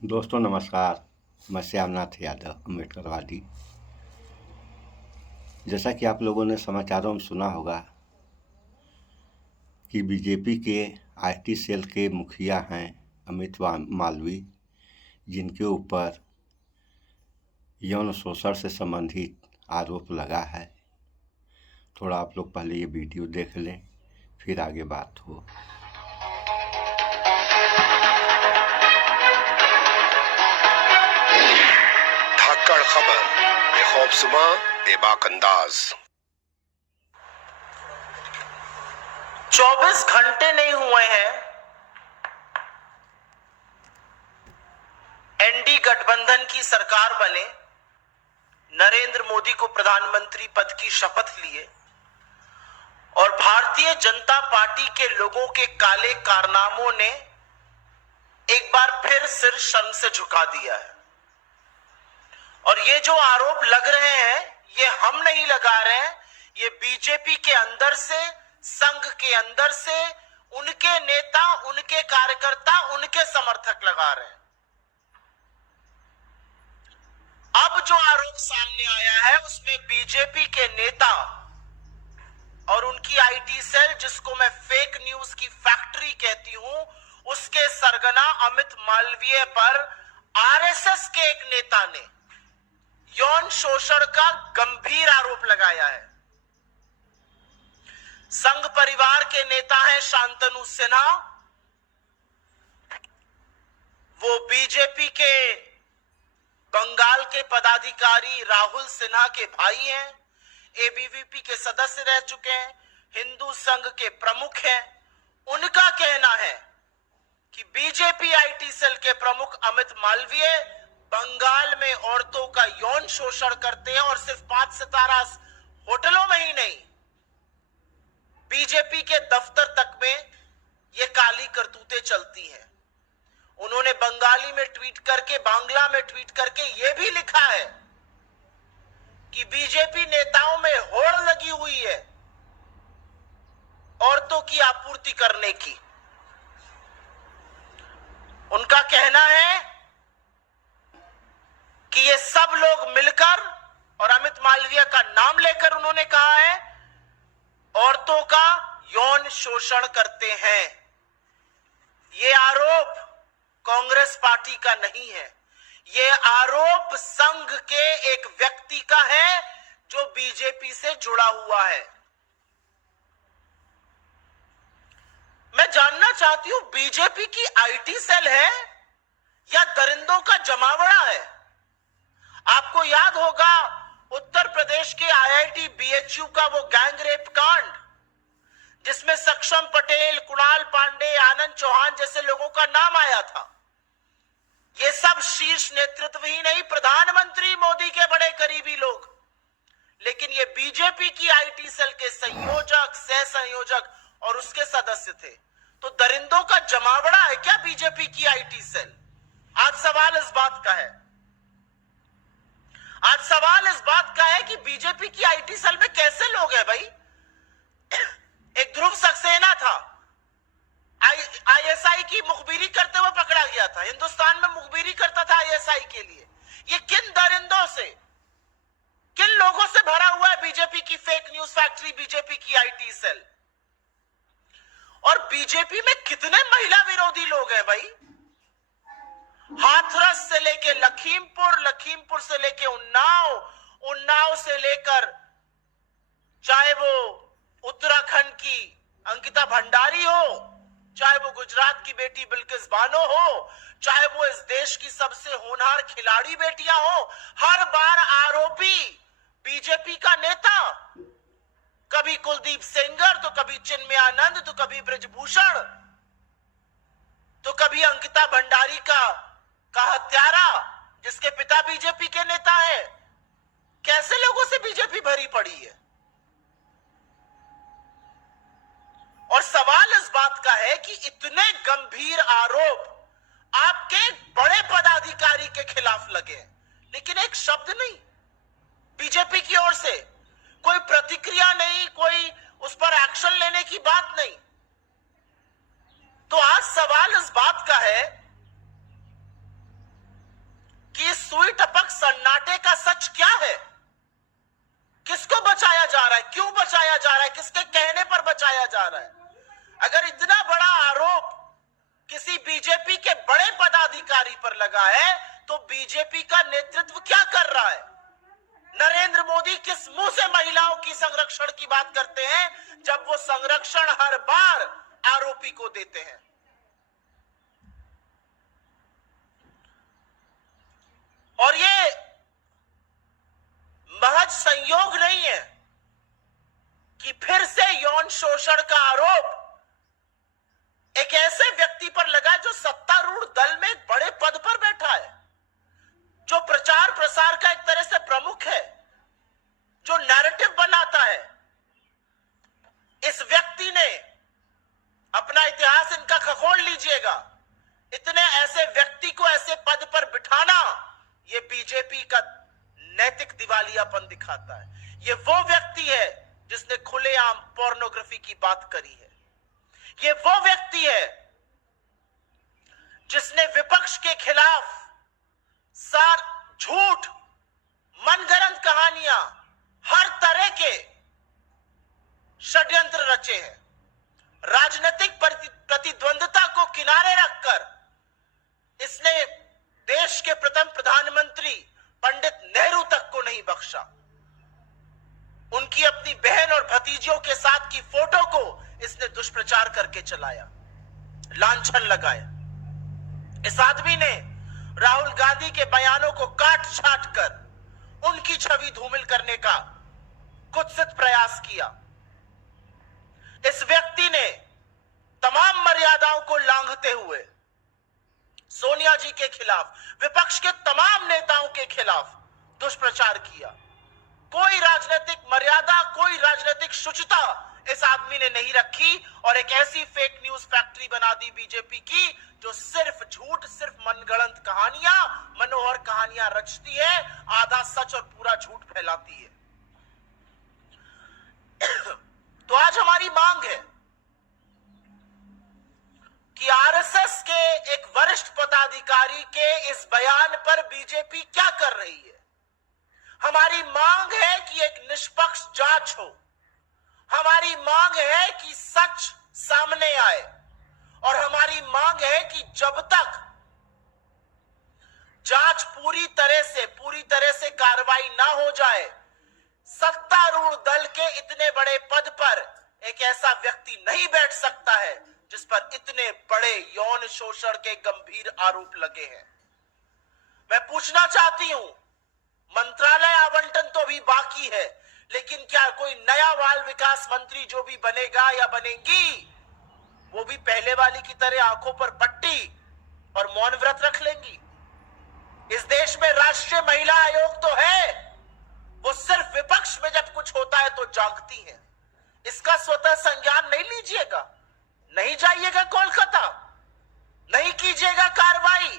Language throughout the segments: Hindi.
दोस्तों नमस्कार। मैं श्यामनाथ यादव, अम्बेडकरवादी। जैसा कि आप लोगों ने समाचारों में सुना होगा कि बीजेपी के आईटी सेल के मुखिया हैं अमित मालवीय, जिनके ऊपर यौन शोषण से संबंधित आरोप लगा है। थोड़ा आप लोग पहले ये वीडियो देख लें, फिर आगे बात हो। धाकड़ खबर, बेखौफसुमा, बेबाक अंदाज। 24 घंटे नहीं हुए हैं एनडी गठबंधन की सरकार बने, नरेंद्र मोदी को प्रधानमंत्री पद की शपथ लिए और भारतीय जनता पार्टी के लोगों के काले कारनामों ने एक बार फिर सिर शर्म से झुका दिया है। और ये जो आरोप लग रहे हैं, ये हम नहीं लगा रहे हैं, ये बीजेपी के अंदर से, संघ के अंदर से उनके नेता, उनके कार्यकर्ता, उनके समर्थक लगा रहे हैं। अब जो आरोप सामने आया है उसमें बीजेपी के नेता और उनकी आईटी सेल, जिसको मैं फेक न्यूज की फैक्ट्री कहती हूं, उसके सरगना अमित मालवीय पर आरएसएस के एक नेता ने यौन शोषण का गंभीर आरोप लगाया है। संघ परिवार के नेता हैं शांतनु सिन्हा, वो बीजेपी के बंगाल के पदाधिकारी राहुल सिन्हा के भाई हैं, एबीवीपी के सदस्य रह चुके हैं, हिंदू संघ के प्रमुख हैं। उनका कहना है कि बीजेपी आईटी सेल के प्रमुख अमित मालवीय बंगाल में औरतों का यौन शोषण करते हैं और सिर्फ 5 सितारा होटलों में ही नहीं, बीजेपी के दफ्तर तक में ये काली करतूतें चलती हैं। उन्होंने बंगाली में ट्वीट करके, बांग्ला में ट्वीट करके यह भी लिखा है कि बीजेपी नेताओं में होड़ लगी हुई है औरतों की आपूर्ति करने की। उनका कहना है कि ये सब लोग मिलकर, और अमित मालवीय का नाम लेकर उन्होंने कहा है, औरतों का यौन शोषण करते हैं। ये आरोप कांग्रेस पार्टी का नहीं है, ये आरोप संघ के एक व्यक्ति का है जो बीजेपी से जुड़ा हुआ है। मैं जानना चाहती हूं, बीजेपी की आईटी सेल है या दरिंदों का जमावड़ा है? आपको याद होगा उत्तर प्रदेश के आईआईटी बीएचयू का वो गैंग रेप कांड, जिसमें सक्षम पटेल, कुणाल पांडे, आनंद चौहान जैसे लोगों का नाम आया था। ये सब शीर्ष नेतृत्व ही नहीं, प्रधानमंत्री मोदी के बड़े करीबी लोग, लेकिन ये बीजेपी की आईटी सेल के संयोजक, सह संयोजक और उसके सदस्य थे। तो दरिंदों का जमावड़ा है क्या बीजेपी की आईटी सेल? आज सवाल इस बात का है, आज सवाल इस बात का है कि बीजेपी की आईटी सेल में कैसे लोग हैं भाई? एक ध्रुव सक्सेना था, आईएसआई की मुखबिरी करते हुए पकड़ा गया था, हिंदुस्तान में मुखबिरी करता था आईएसआई के लिए। ये किन दरिंदों से, किन लोगों से भरा हुआ है बीजेपी की फेक न्यूज फैक्ट्री, बीजेपी की आईटी सेल? और बीजेपी में कितने महिला विरोधी लोग हैं भाई? हाथरस से लेके लखीमपुर, लखीमपुर से लेके उन्नाव, उन्नाव से लेकर चाहे वो उत्तराखंड की अंकिता भंडारी हो, चाहे वो गुजरात की बेटी बिल्किस बानो हो, चाहे वो इस देश की सबसे होनहार खिलाड़ी बेटियां हो, हर बार आरोपी बीजेपी का नेता, कभी कुलदीप सेंगर, तो कभी चिन्मय आनंद, तो कभी ब्रजभूषण, तो कभी अंकिता भंडारी का हत्यारा, जिसके पिता बीजेपी के नेता है। कैसे लोगों से बीजेपी भरी पड़ी है? और सवाल इस बात का है कि इतने गंभीर आरोप आपके बड़े पदाधिकारी के खिलाफ लगे, लेकिन एक शब्द नहीं बीजेपी की ओर से, कोई प्रतिक्रिया नहीं, कोई उस पर एक्शन लेने की बात नहीं। तो आज सवाल इस बात का है रहा है। अगर इतना बड़ा आरोप किसी बीजेपी के बड़े पदाधिकारी पर लगा है तो बीजेपी का नेतृत्व क्या कर रहा है? नरेंद्र मोदी किस मुंह से महिलाओं की संरक्षण की बात करते हैं जब वो संरक्षण हर बार आरोपी को देते हैं? और ये महज संयोग नहीं है कि फिर से यौन शोषण का आरोप एक ऐसे व्यक्ति पर लगा जो सत्तारूढ़ दल में एक बड़े पद पर बैठा है, जो प्रचार प्रसार का एक तरह से प्रमुख है, जो नैरेटिव बनाता है। इस व्यक्ति ने अपना इतिहास इनका खगोल लीजिएगा, इतने ऐसे व्यक्ति को ऐसे पद पर बिठाना ये बीजेपी का नैतिक दिवालियापन दिखाता है। ये वो व्यक्ति है जिसने खुलेआम पोर्नोग्राफी की बात करी है। ये वो व्यक्ति है जिसने विपक्ष के खिलाफ सार झूठ, मनगढ़ंत कहानियां, हर तरह के षड्यंत्र रचे हैं। राजनीतिक प्रतिद्वंदता को किनारे रखकर इसने देश के प्रथम प्रधानमंत्री पंडित नेहरू तक को नहीं बख्शा। उनकी अपनी बहन और भतीजियों के साथ की फोटो को इसने दुष्प्रचार करके चलाया, लांछन लगाया। इस आदमी ने राहुल गांधी के बयानों को काट छाट कर उनकी छवि धूमिल करने का कुत्सित प्रयास किया। इस व्यक्ति ने तमाम मर्यादाओं को लांघते हुए सोनिया जी के खिलाफ, विपक्ष के तमाम नेताओं के खिलाफ दुष्प्रचार किया। कोई राजनीतिक मर्यादा, कोई राजनीतिक शुचिता इस आदमी ने नहीं रखी और एक ऐसी फेक न्यूज फैक्ट्री बना दी बीजेपी की जो सिर्फ झूठ, सिर्फ मनगढ़ंत कहानियां, मनोहर कहानियां रचती है, आधा सच और पूरा झूठ फैलाती है। तो आज हमारी मांग है कि आरएसएस के एक वरिष्ठ पदाधिकारी के इस बयान पर बीजेपी क्या कर रही है। हमारी मांग है कि एक निष्पक्ष जांच हो। हमारी मांग है कि सच सामने आए और हमारी मांग है कि जब तक जांच पूरी तरह से कार्रवाई ना हो जाए, सत्तारूढ़ दल के इतने बड़े पद पर एक ऐसा व्यक्ति नहीं बैठ सकता है जिस पर इतने बड़े यौन शोषण के गंभीर आरोप लगे हैं। मैं पूछना चाहती हूं, मंत्रालय आवंटन तो अभी बाकी है, लेकिन क्या कोई नया बाल विकास मंत्री जो भी बनेगा या बनेगी वो भी पहले वाली की तरह आंखों पर पट्टी और मौन व्रत रख लेंगी? इस देश में राष्ट्रीय महिला आयोग तो है, वो सिर्फ विपक्ष में जब कुछ होता है तो जागती है। इसका स्वतः संज्ञान नहीं लीजिएगा, नहीं जाइएगा कोलकाता, नहीं कीजिएगा कार्रवाई।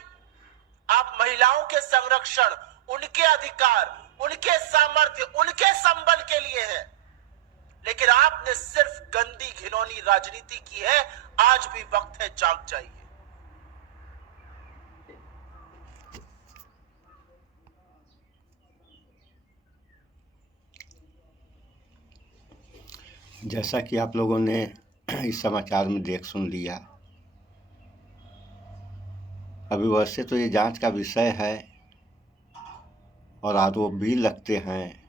आप महिलाओं के संरक्षण, उनके अधिकार, उनके सामर्थ्य, उनके संबल के लिए है, लेकिन आपने सिर्फ गंदी घिनौनी राजनीति की है। आज भी वक्त है, जाग जाइए। जैसा कि आप लोगों ने इस समाचार में देख सुन लिया, अभी वैसे तो ये जांच का विषय है और आरोप भी लगते हैं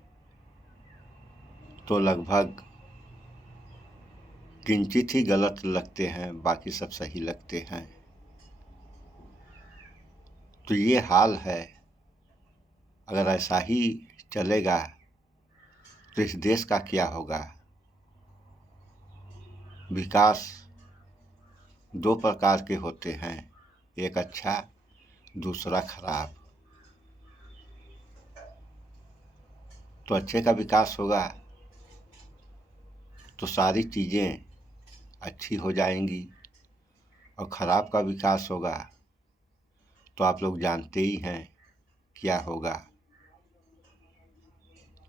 तो लगभग किंचित ही गलत लगते हैं, बाकी सब सही लगते हैं। तो ये हाल है। अगर ऐसा ही चलेगा तो इस देश का क्या होगा? विकास दो प्रकार के होते हैं, एक अच्छा, दूसरा खराब। तो अच्छे का विकास होगा तो सारी चीज़ें अच्छी हो जाएंगी, और ख़राब का विकास होगा तो आप लोग जानते ही हैं क्या होगा।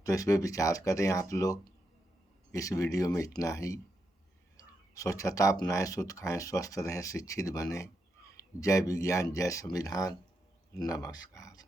तो इस पर विचार करें आप लोग। इस वीडियो में इतना ही। स्वच्छता अपनाएं, शुद्ध खाएं, स्वस्थ रहें, शिक्षित बनें। जय विज्ञान, जय संविधान। नमस्कार।